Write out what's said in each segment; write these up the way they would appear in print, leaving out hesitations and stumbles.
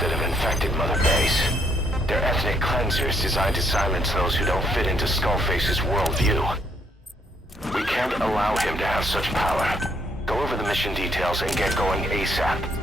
that have infected Mother Base. They're ethnic cleansers designed to silence those who don't fit into Skullface's worldview. We can't allow him to have such power. Go over the mission details and get going ASAP.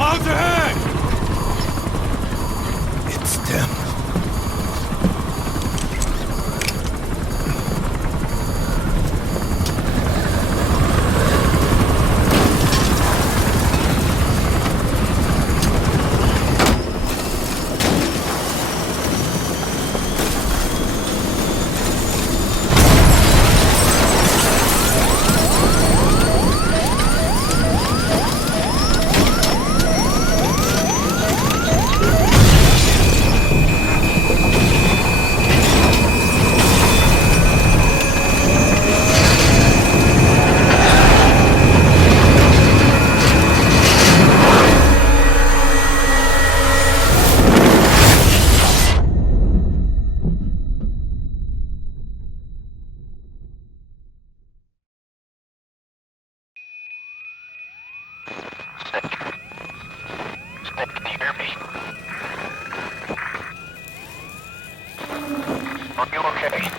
Clouds ahead! It's them. Can you hear me? Are you okay?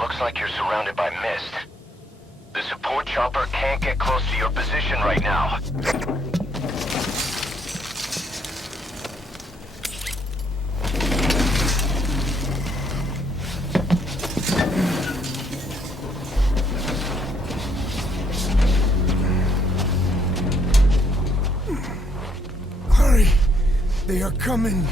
Looks like you're surrounded by mist. The support chopper can't get close to your position right now. Hurry! They are coming!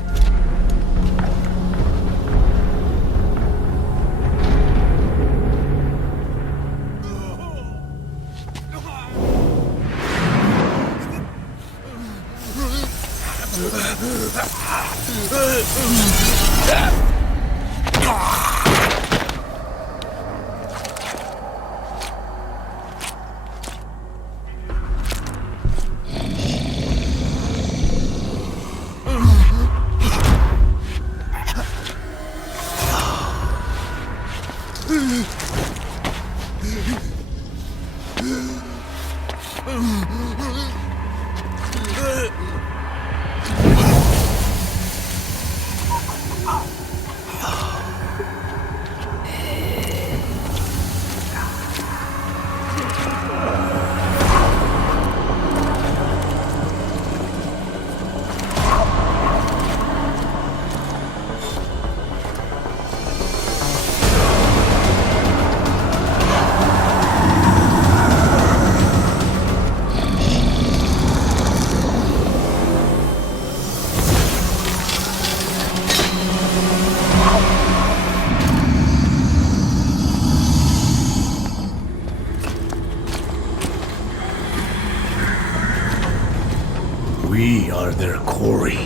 We are their quarry.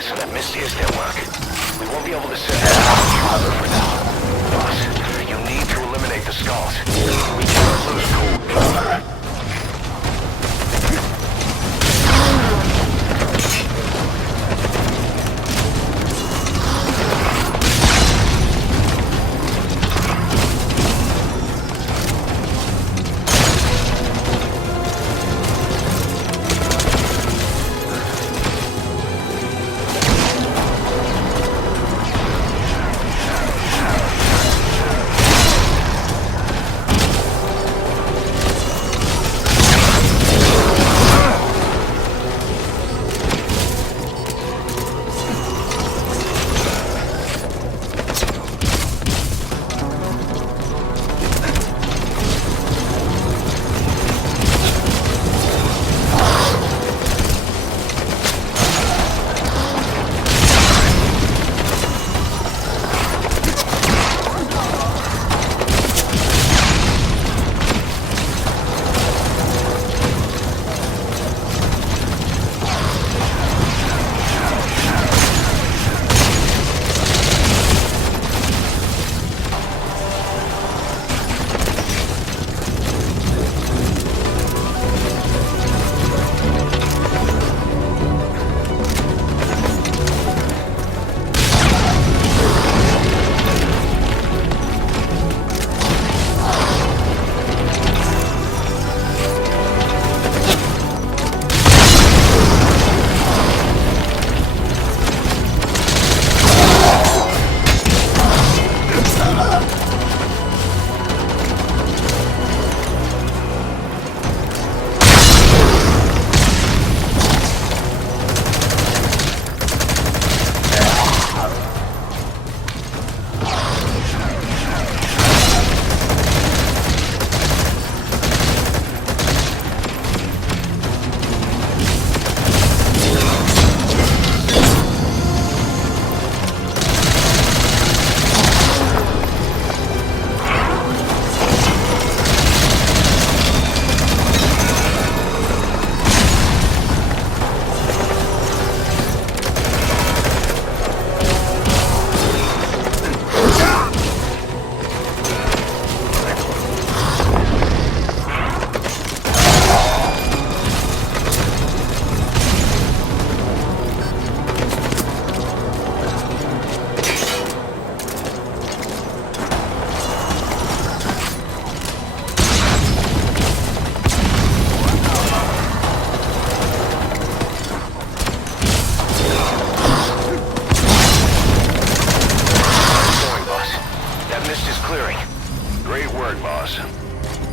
So that Misty is their work. We won't be able to send that out for now. Boss, you need to eliminate the skulls. We cannot lose cool.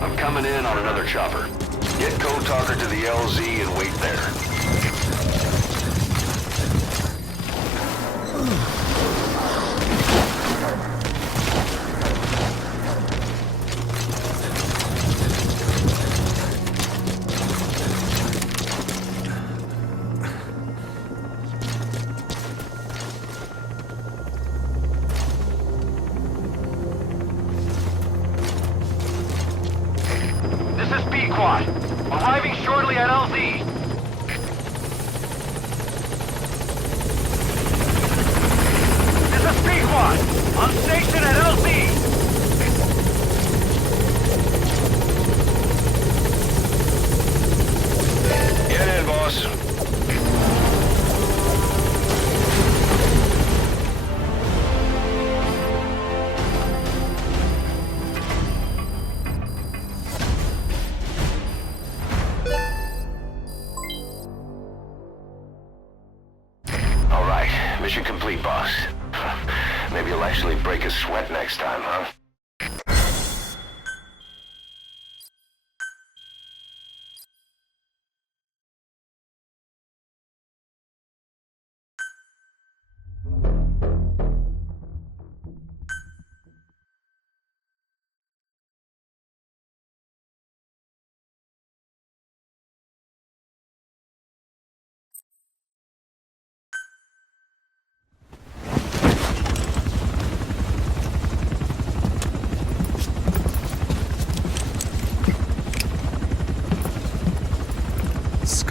I'm coming in on another chopper. Get Code Talker to the LZ and wait there. Squad, arriving shortly at LZ. This is B Squad, on station at LZ. Get in, boss. Mission complete, boss. Maybe you'll actually break a sweat next time, huh?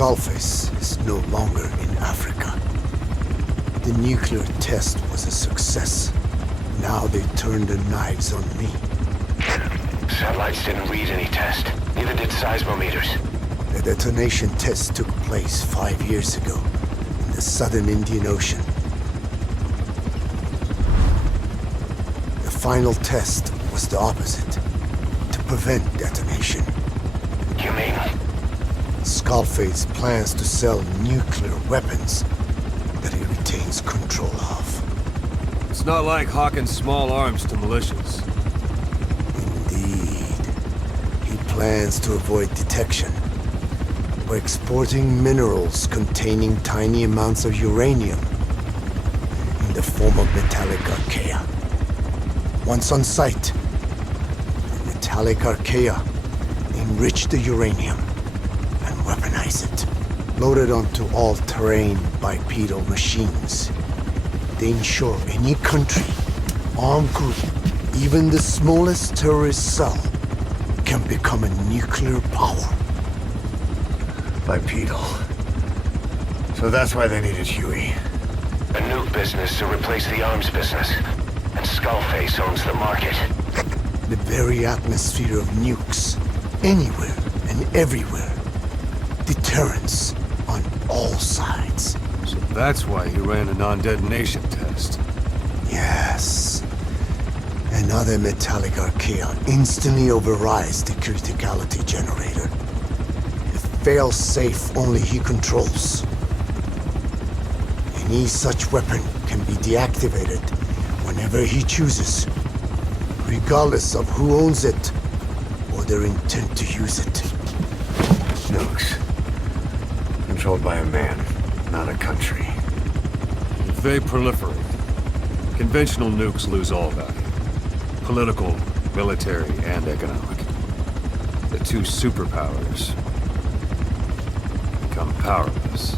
Skullface is no longer in Africa. The nuclear test was a success. Now they turn their knives on me. Satellites didn't read any test. Neither did seismometers. The detonation test took place 5 years ago in the southern Indian Ocean. The final test was the opposite, to prevent detonation. You mean? Skullface plans to sell nuclear weapons that he retains control of. It's not like hawking small arms to militias. Indeed. He plans to avoid detection by exporting minerals containing tiny amounts of uranium in the form of metallic archaea. Once on site, the metallic archaea enrich the uranium and weaponize it. Loaded onto all-terrain bipedal machines, they ensure any country, armed group, even the smallest terrorist cell, can become a nuclear power. Bipedal. So that's why they needed Huey. A nuke business to replace the arms business. And Skullface owns the market. The very atmosphere of nukes, anywhere and everywhere. Deterrence on all sides. So that's why he ran a non-detonation test. Yes. Another metallic archaea instantly overrides the criticality generator. It fails safe only he controls. Any such weapon can be deactivated whenever he chooses, regardless of who owns it or their intent to use it. Nukes. Controlled by a man, not a country. If they proliferate, conventional nukes lose all value. Political, military, and economic. The two superpowers become powerless.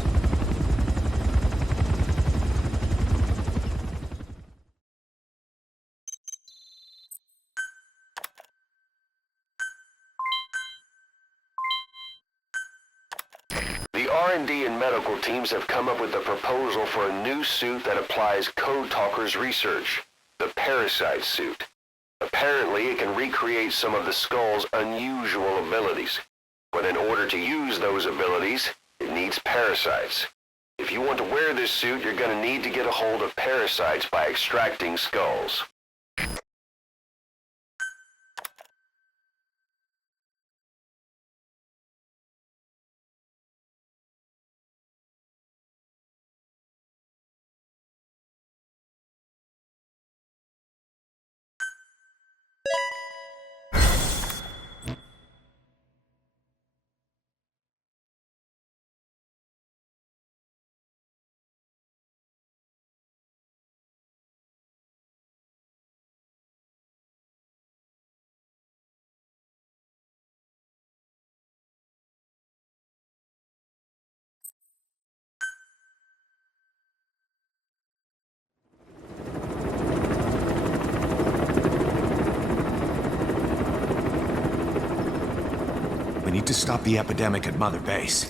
The R&D and medical teams have come up with a proposal for a new suit that applies Code Talker's research, the Parasite suit. Apparently, it can recreate some of the Skull's unusual abilities. But in order to use those abilities, it needs parasites. If you want to wear this suit, you're going to need to get a hold of parasites by extracting skulls. We need to stop the epidemic at Mother Base.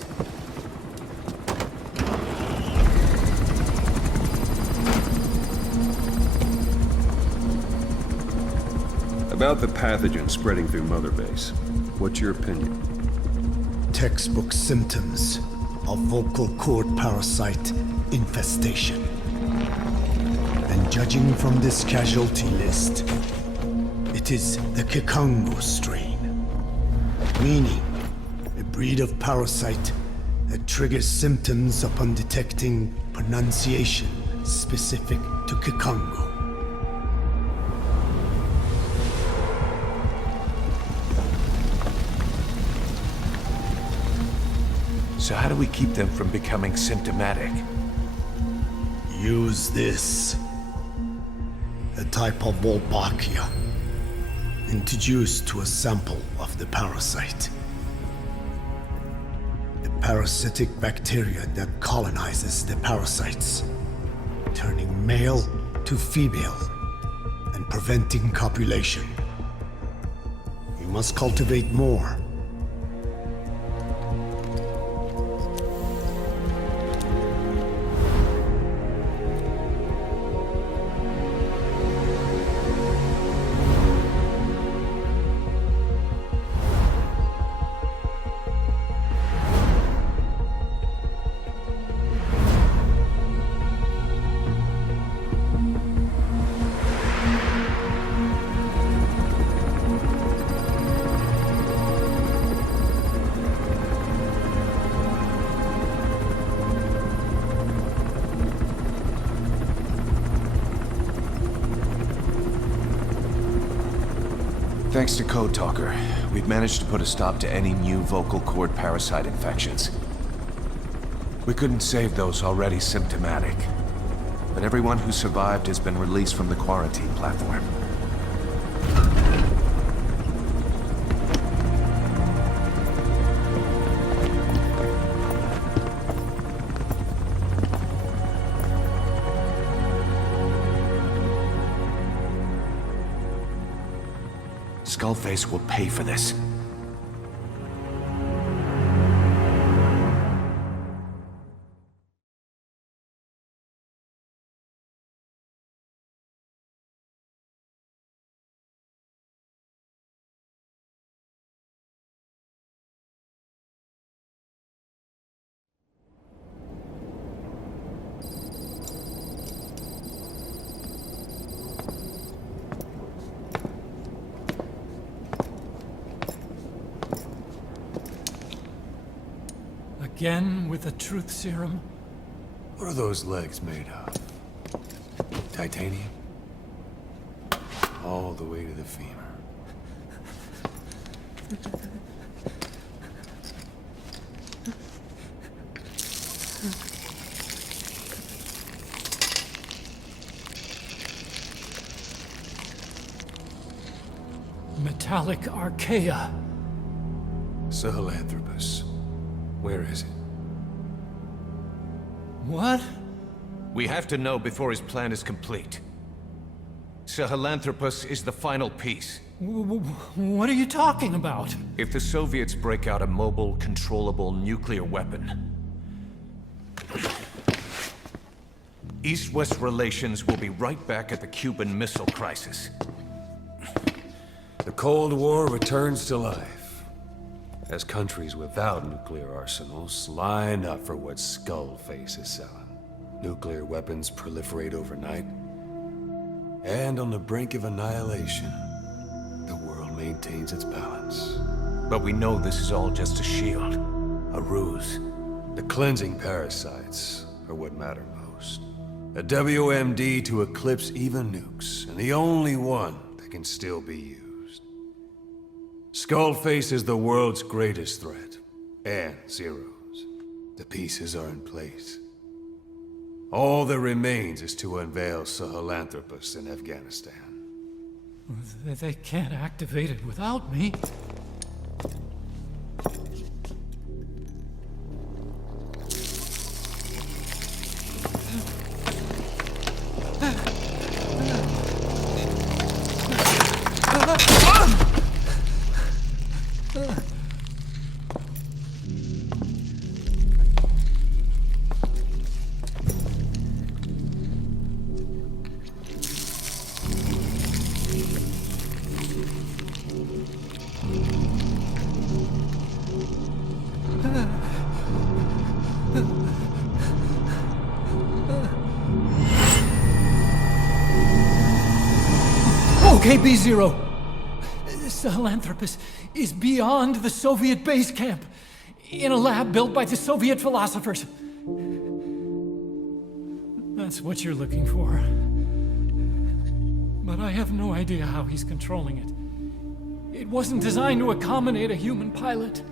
About the pathogen spreading through Mother Base, what's your opinion? Textbook symptoms of vocal cord parasite infestation. And judging from this casualty list, it is the Kikongo strain. Meaning, a breed of parasite that triggers symptoms upon detecting pronunciation specific to Kikongo. So how do we keep them from becoming symptomatic? Use this. A type of Wolbachia, introduced to a sample of the parasite. A parasitic bacteria that colonizes the parasites, turning male to female and preventing copulation. You must cultivate more. Thanks to Code Talker, we've managed to put a stop to any new vocal cord parasite infections. We couldn't save those already symptomatic, but everyone who survived has been released from the quarantine platform. Skullface will pay for this. Again with the truth serum? What are those legs made of? Titanium? All the way to the femur. Metallic archaea. Sahelanthropus. Where is it? What? We have to know before his plan is complete. Sahelanthropus is the final piece. What are you talking about? If the Soviets break out a mobile, controllable nuclear weapon, East-West relations will be right back at the Cuban Missile Crisis. The Cold War returns to life as countries without nuclear arsenals line up for what Skullface is selling. Nuclear weapons proliferate overnight, and on the brink of annihilation, the world maintains its balance. But we know this is all just a shield, a ruse. The cleansing parasites are what matter most. A WMD to eclipse even nukes, and the only one that can still be used. Skullface is the world's greatest threat, and Zero's. The pieces are in place. All that remains is to unveil Sahelanthropus in Afghanistan. They can't activate it without me. Okay, B-Zero. Sahelanthropus is beyond the Soviet base camp, in a lab built by the Soviet philosophers. That's what you're looking for. But I have no idea how he's controlling it. It wasn't designed to accommodate a human pilot.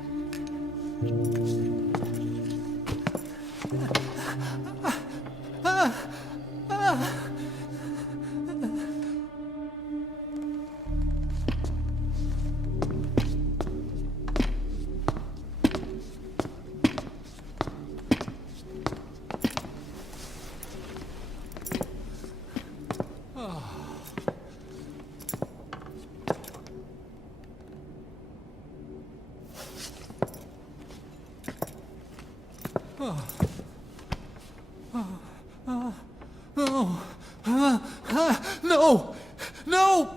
No! No!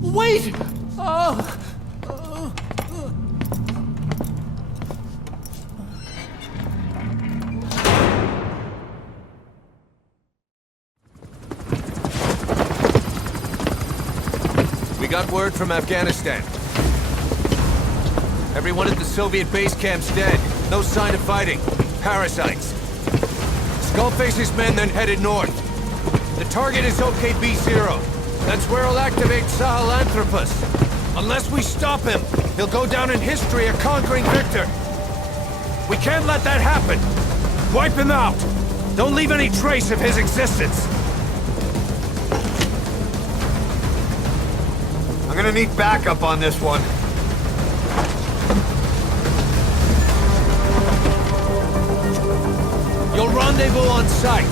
Wait! We got word from Afghanistan. Everyone at the Soviet base camp's dead. No sign of fighting. Parasites. Skullface's men then headed north. The target is OKB-0. That's where he'll activate Sahelanthropus. Unless we stop him, he'll go down in history a conquering victor. We can't let that happen. Wipe him out. Don't leave any trace of his existence. I'm gonna need backup on this one. You'll rendezvous on site.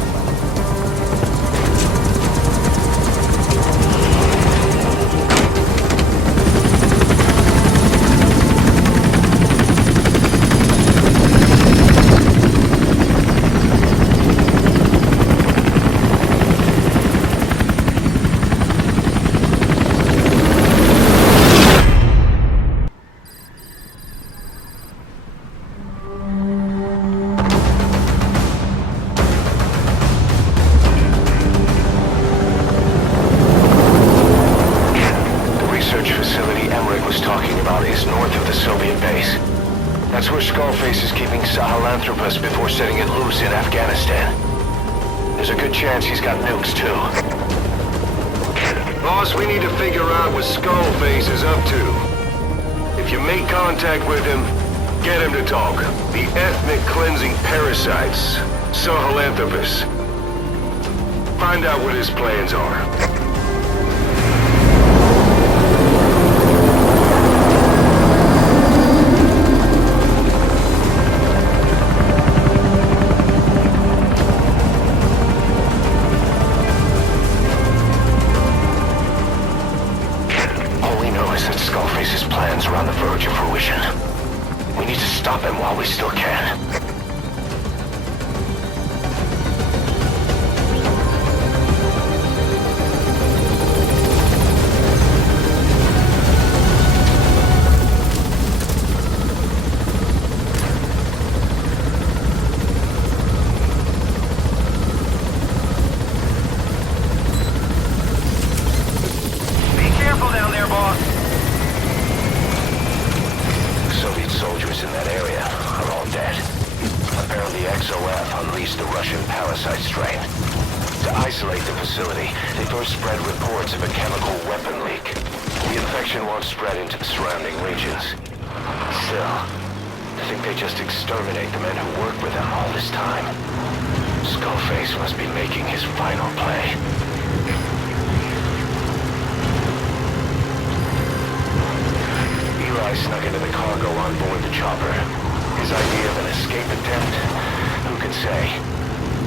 That's where Skullface is keeping Sahelanthropus before setting it loose in Afghanistan. There's a good chance he's got nukes, too. Boss, we need to figure out what Skullface is up to. If you make contact with him, get him to talk. The ethnic cleansing parasites, Sahelanthropus. Find out what his plans are. Skullface's plans are on the verge of fruition. We need to stop him while we still can. Be careful down there, boss. Soviet soldiers in that area are all dead. Apparently XOF unleashed the Russian parasite strain. To isolate the facility, they first spread reports of a chemical weapon leak. The infection won't spread into the surrounding regions. Still, I think they just exterminate the men who worked with them all this time. Skullface must be making his final play. Eli snuck into the cargo on board the chopper. His idea of an escape attempt? Who can say?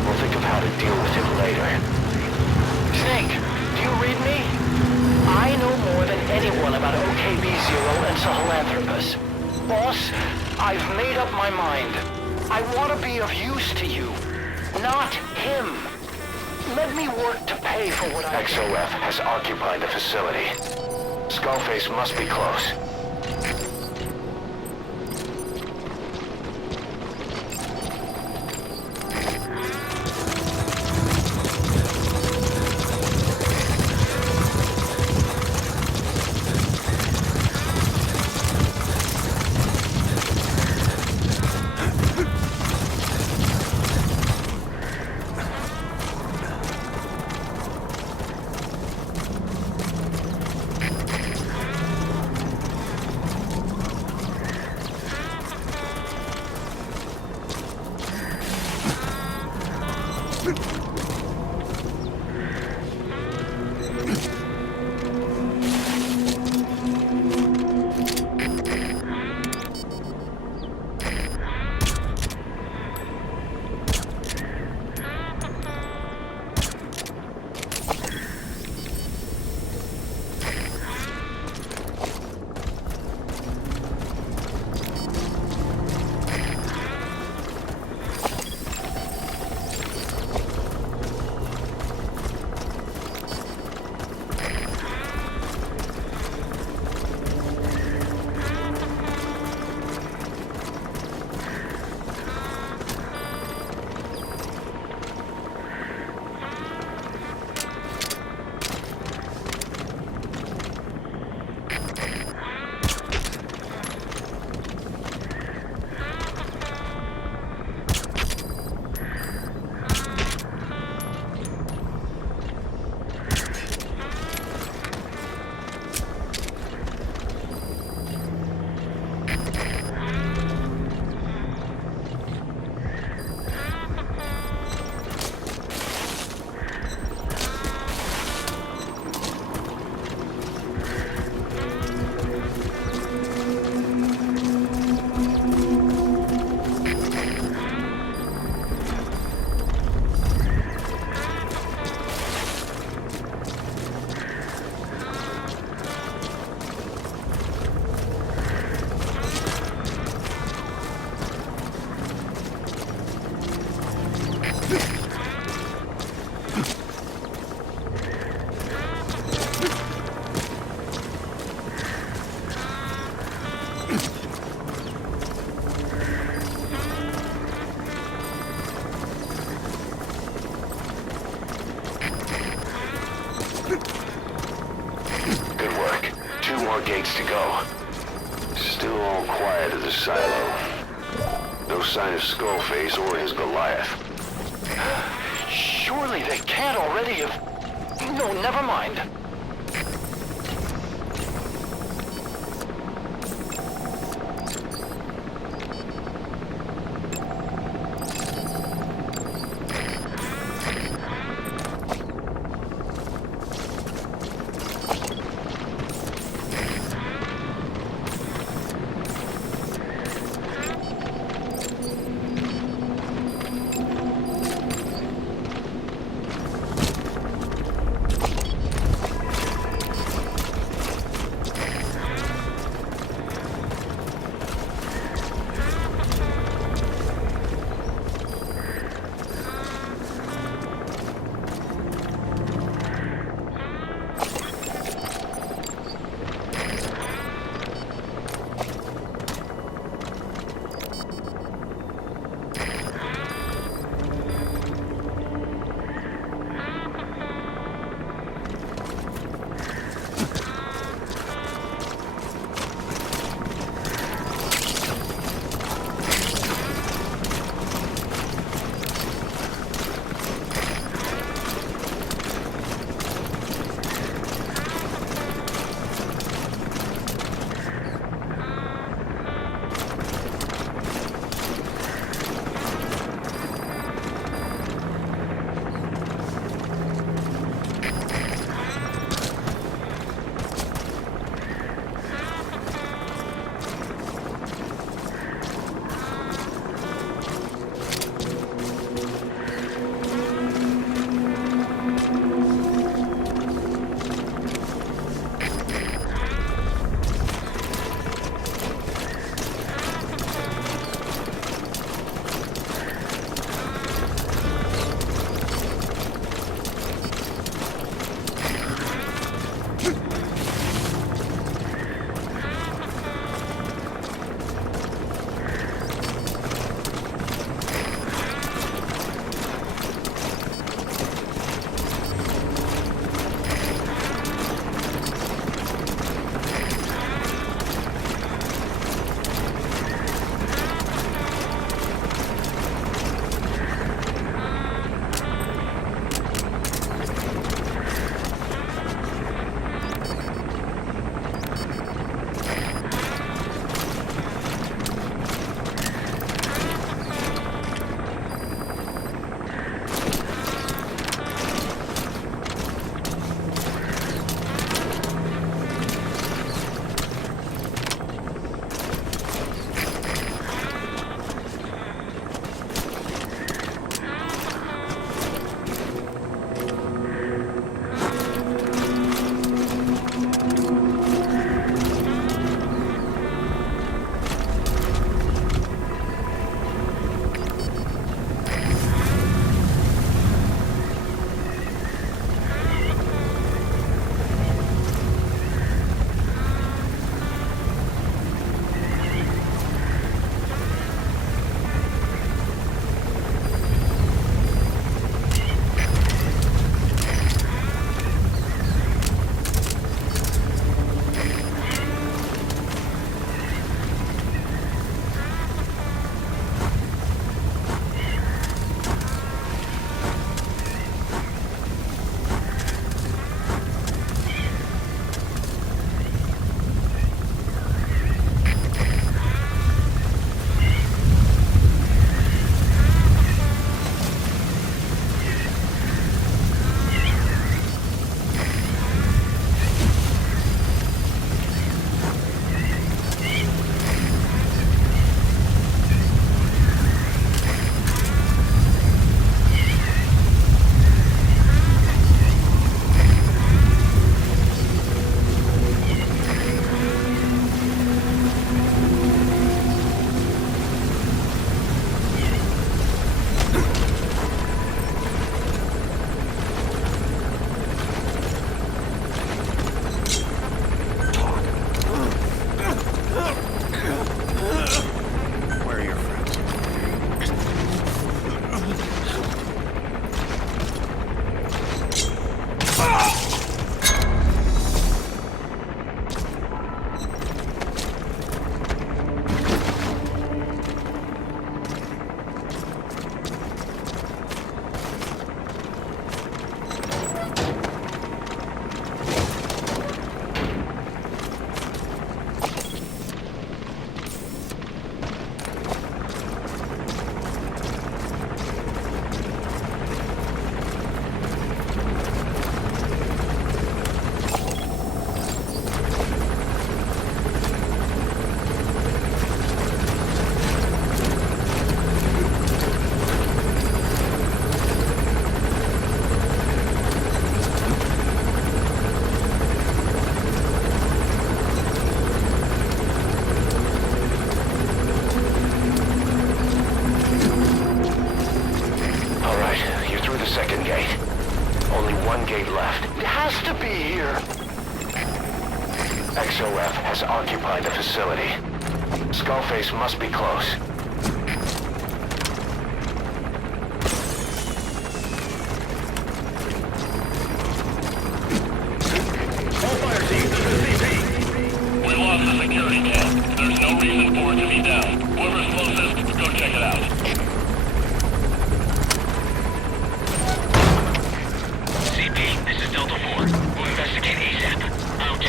We'll think of how to deal with him later. Snake, do you read me? I know more than anyone about OKB-0 and Sahelanthropus. Boss, I've made up my mind. I want to be of use to you, not him. Let me work to pay for what I... XOF has occupied the facility. Skullface must be close. gates to go. Still all quiet at the silo. No sign of Skullface or his Goliath. Surely they can't already have... No, never mind. one gate left. It has to be here. XOF has occupied the facility. Skullface must be close. All fire teams, this is CP. We lost the security camp. There's no reason for it to be down. Whoever's closest, go check it out. CP, this is Delta 4. We'll investigate ASAP. Out.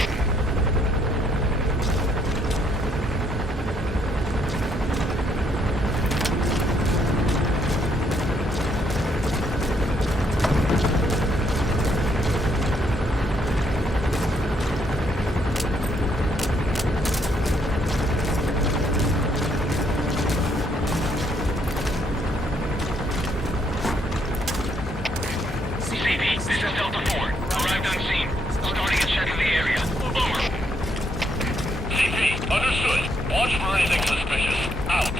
CP, this is Delta 4. Arrived on scene. Starting a check of the area. Over. CP, understood. Watch for anything suspicious. Out.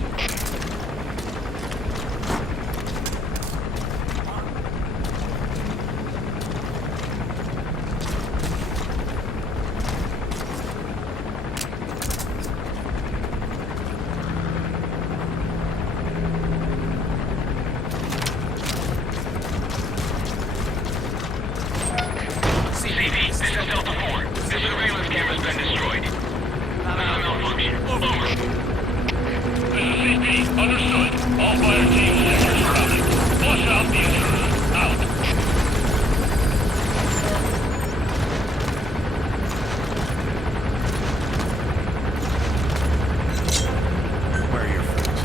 CP, this is Delta 4. The surveillance camera's been destroyed. There's a malfunction. Over. This is CP. Understood. All fire teams check your surroundings. Flush out the intruders. Out. Where are your friends?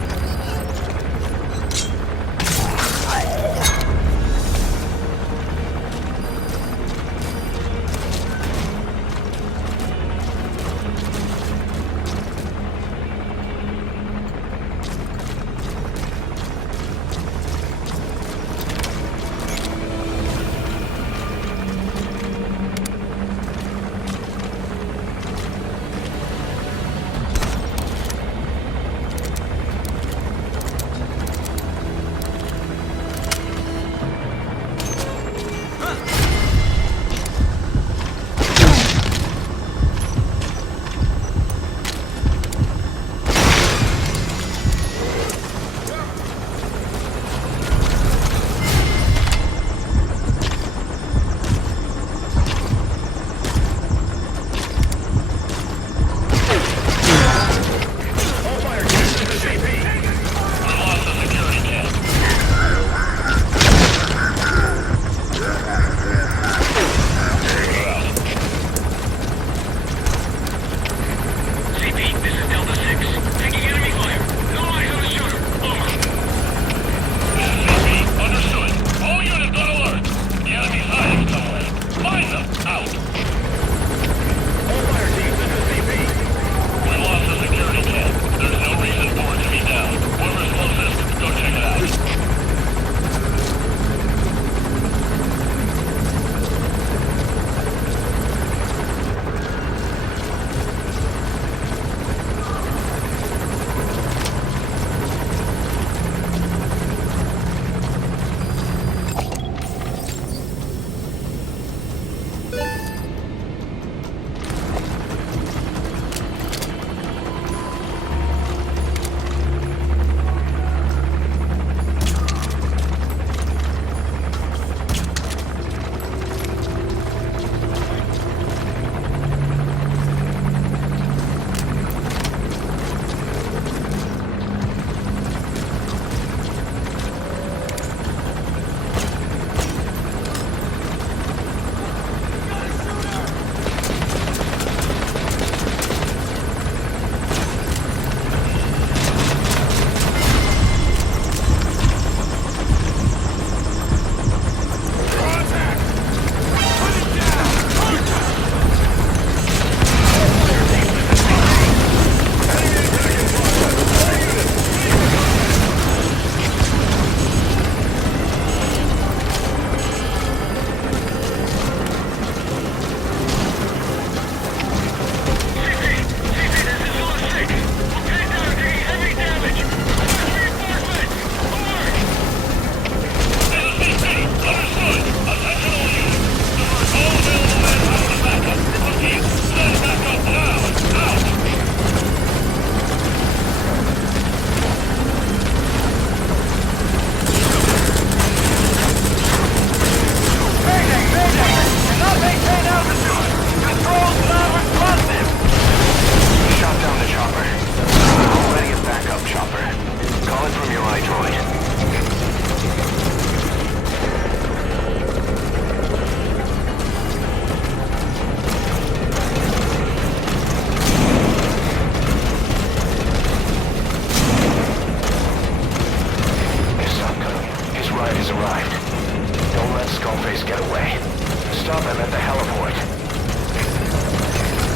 stop him at the heliport.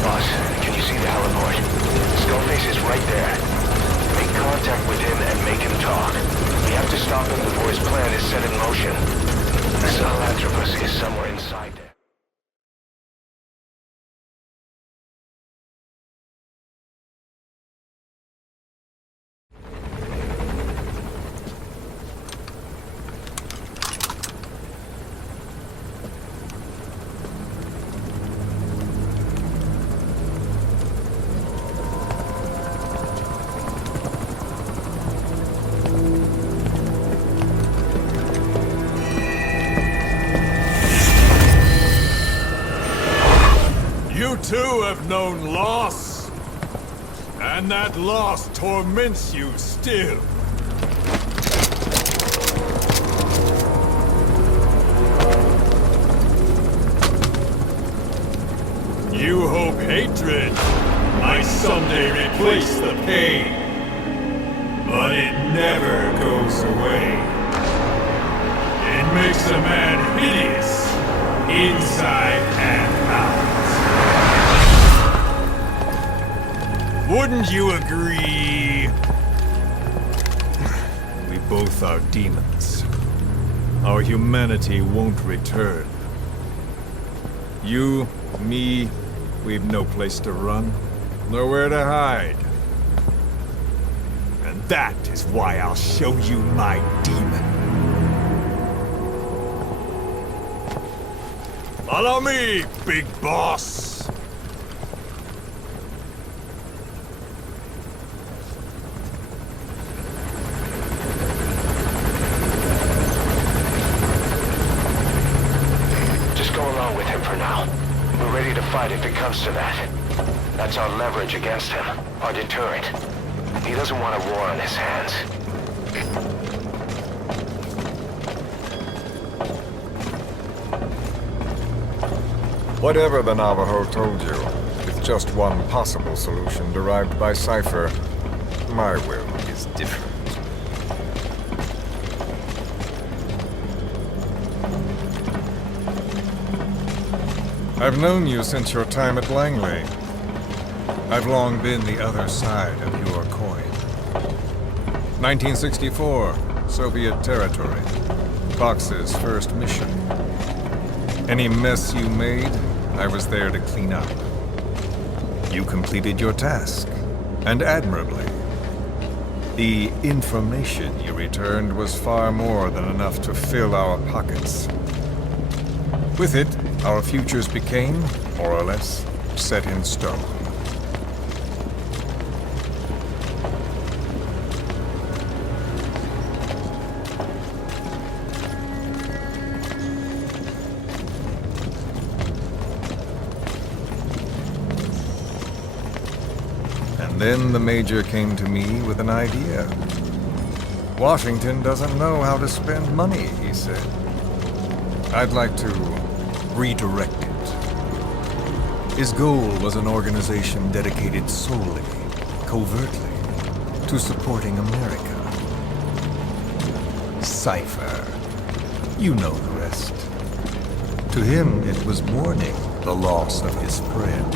Boss, can you see the heliport? Skullface is right there. Make contact with him and make him talk. We have to stop him before his plan is set in motion. The Sahelanthropus is somewhere inside there. You too have known loss. And that loss torments you still. You hope hatred might someday replace the pain. But it never goes away. It makes a man hideous, inside and out. Wouldn't you agree? We both are demons. Our humanity won't return. You, me, we've no place to run, nowhere to hide. And that is why I'll show you my demon. Follow me, big boss! Fight if it comes to that. That's our leverage against him, our deterrent. He doesn't want a war on his hands. Whatever the Navajo told you, it's just one possible solution derived by Cypher. My will is different. I've known you since your time at Langley. I've long been the other side of your coin. 1964, Soviet territory. Fox's first mission. Any mess you made, I was there to clean up. You completed your task, and admirably. The information you returned was far more than enough to fill our pockets. With it, our futures became, more or less, set in stone. And then the Major came to me with an idea. Washington doesn't know how to spend money, he said. I'd like to redirect it. His goal was an organization dedicated solely, covertly, to supporting America. Cypher. You know the rest. To him, it was mourning the loss of his friend.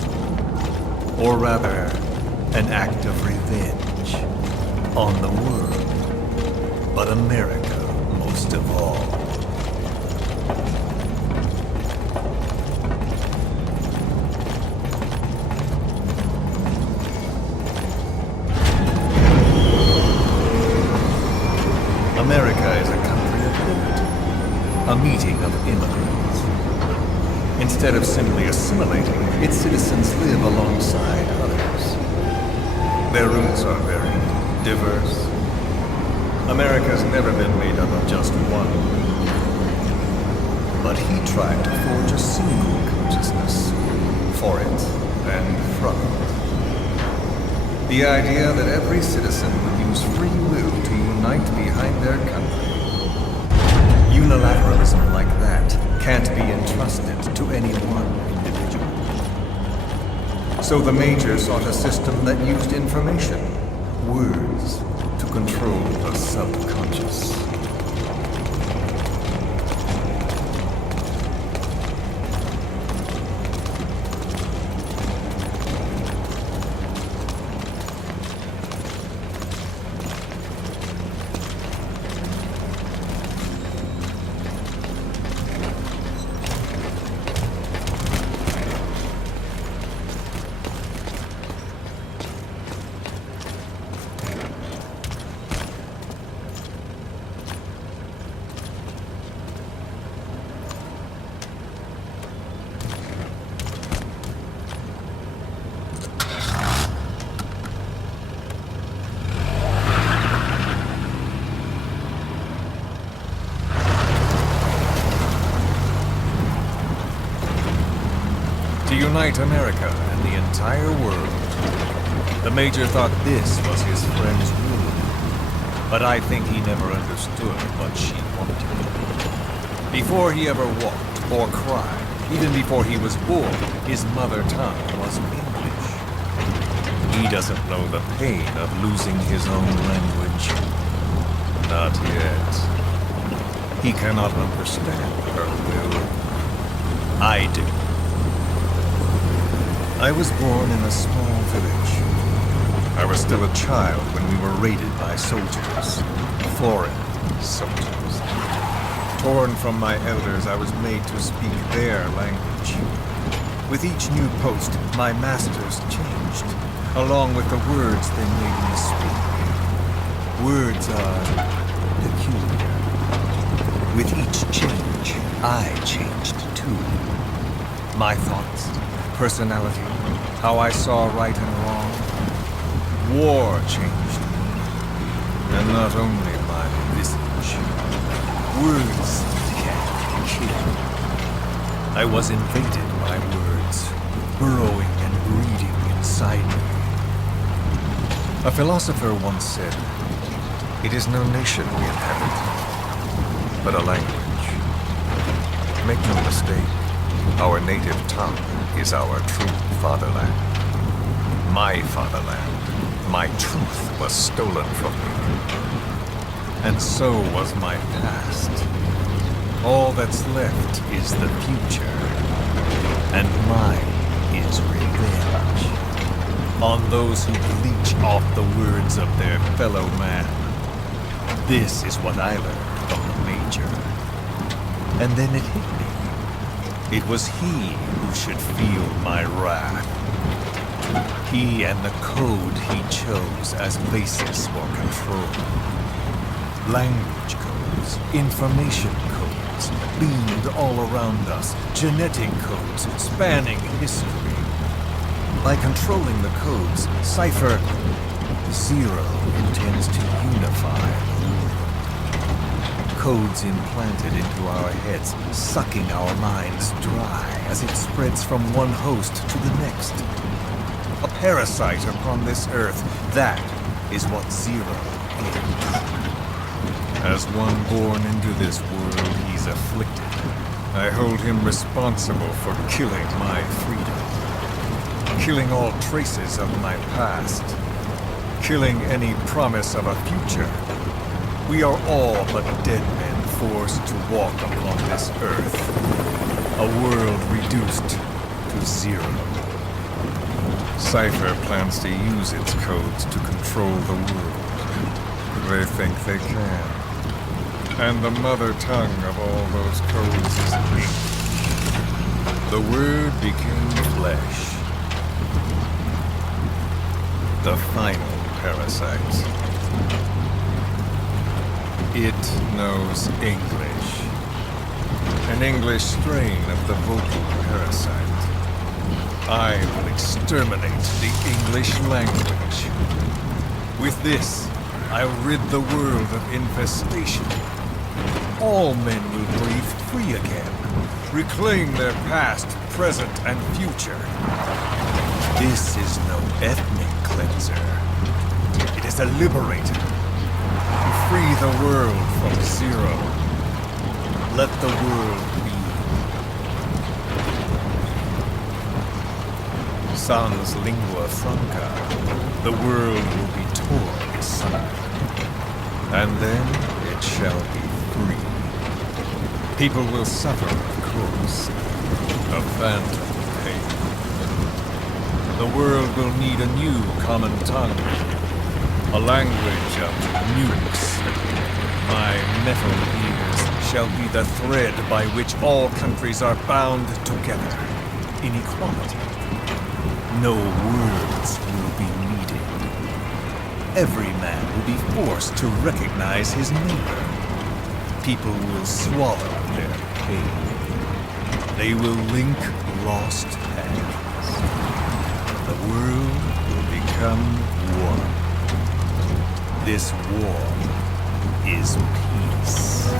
Or rather, an act of revenge on the world, but America most of all. America is a country of liberty, a meeting of immigrants. Instead of simply assimilating, its citizens live alongside others. Their roots are varied, diverse. America's never been made up of just one. But he tried to forge a single consciousness, for it and from it. The idea that every citizen would use free will to unite behind their country. Unilateralism like that can't be entrusted to any one individual. So the Major sought a system that used information, words, to control the subconscious. to unite America and the entire world. The Major thought this was his friend's rule, but I think he never understood what she wanted. Before he ever walked or cried, even before he was born, his mother tongue was English. He doesn't know the pain of losing his own language. Not yet. He cannot understand her will. I do. I was born in a small village. I was still a child when we were raided by soldiers. Foreign soldiers. Torn from my elders, I was made to speak their language. With each new post, my masters changed, along with the words they made me speak. Words are peculiar. With each change, I changed too. My thoughts, personality, how I saw right and wrong. War changed me. And not only my visage. Words can kill. I was invaded by words, burrowing and breeding inside me. A philosopher once said, "It is no nation we inhabit, but a language." Make no mistake, our native tongue is our true fatherland. My fatherland, my truth was stolen from me. And so was my past. All that's left is the future. And mine is revenge. On those who bleach off the words of their fellow man. This is what I learned from the Major. And then it hit me. It was he who should feel my wrath. He and the code he chose as basis for control. Language codes, information codes, beamed all around us, genetic codes spanning history. By controlling the codes, Cypher Zero intends to unify the world. Codes implanted into our heads, sucking our minds dry as it spreads from one host to the next. A parasite upon this earth, that is what Zero is. As one born into this world, he's afflicted. I hold him responsible for killing my freedom. Killing all traces of my past. Killing any promise of a future. We are all but dead men forced to walk upon this earth. A world reduced to zero. Cypher plans to use its codes to control the world. They think they can. And the mother tongue of all those codes is ink. The word became flesh. The final parasite. It knows English. An English strain of the vocal parasite. I will exterminate the English language. With this, I'll rid the world of infestation. All men will breathe free again, reclaim their past, present, and future. This is no ethnic cleanser. It is a liberator. Free the world from Zero. Let the world be. Sans lingua franca, the world will be torn asunder. And then it shall be free. People will suffer, of course. A phantom pain. The world will need a new common tongue. A language of nukes. My metal ears shall be the thread by which all countries are bound together. In equality. No words will be needed. Every man will be forced to recognize his neighbor. People will swallow their pain. They will link lost hands. The world will become one. This war is peace.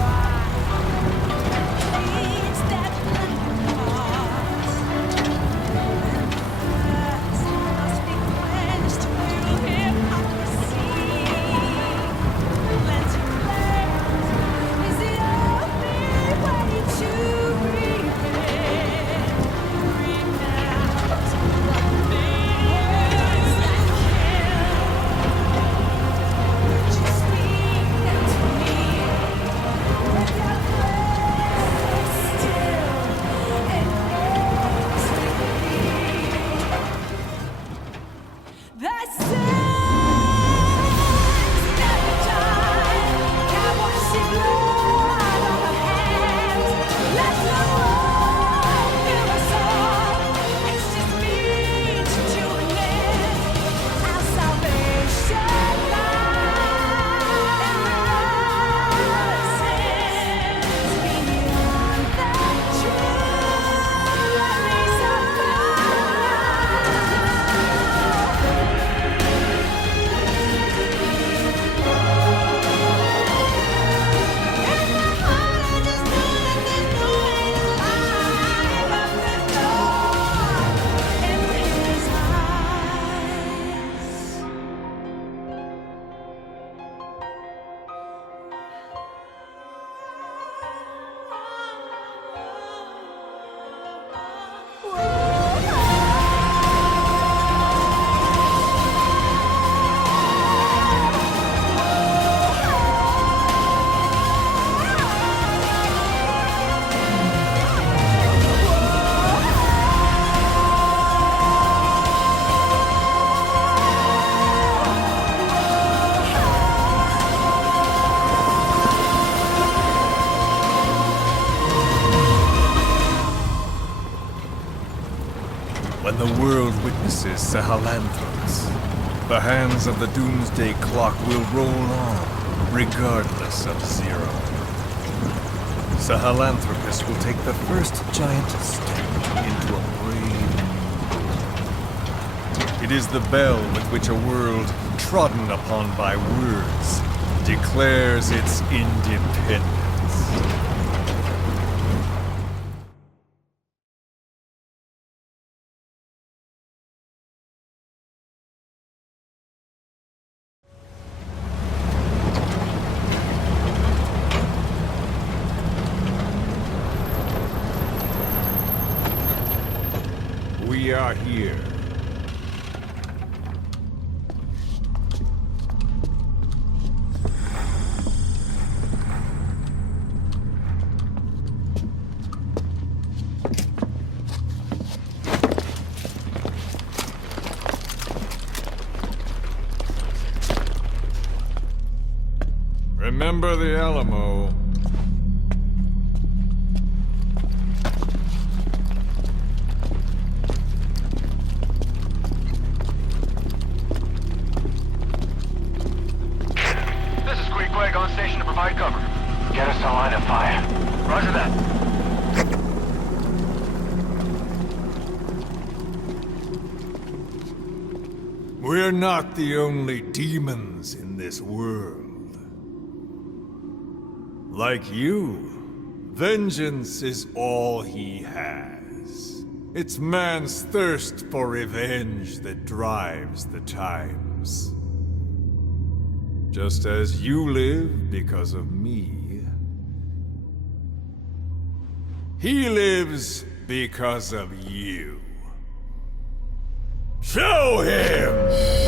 when the world witnesses Sahelanthropus, the hands of the doomsday clock will roll on, regardless of Zero. Sahelanthropus will take the first giant step into a brave world. It is the bell with which a world trodden upon by words declares its independence. We are here. Remember the Alamo. On station to provide cover. Get us a line of fire. Roger that. We're not the only demons in this world. Like you, vengeance is all he has. It's man's thirst for revenge that drives the times. Just as you live because of me, he lives because of you. Show him!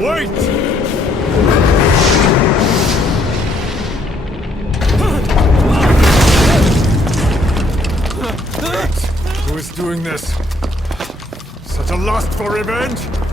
Wait! Who is doing this? Such a lust for revenge?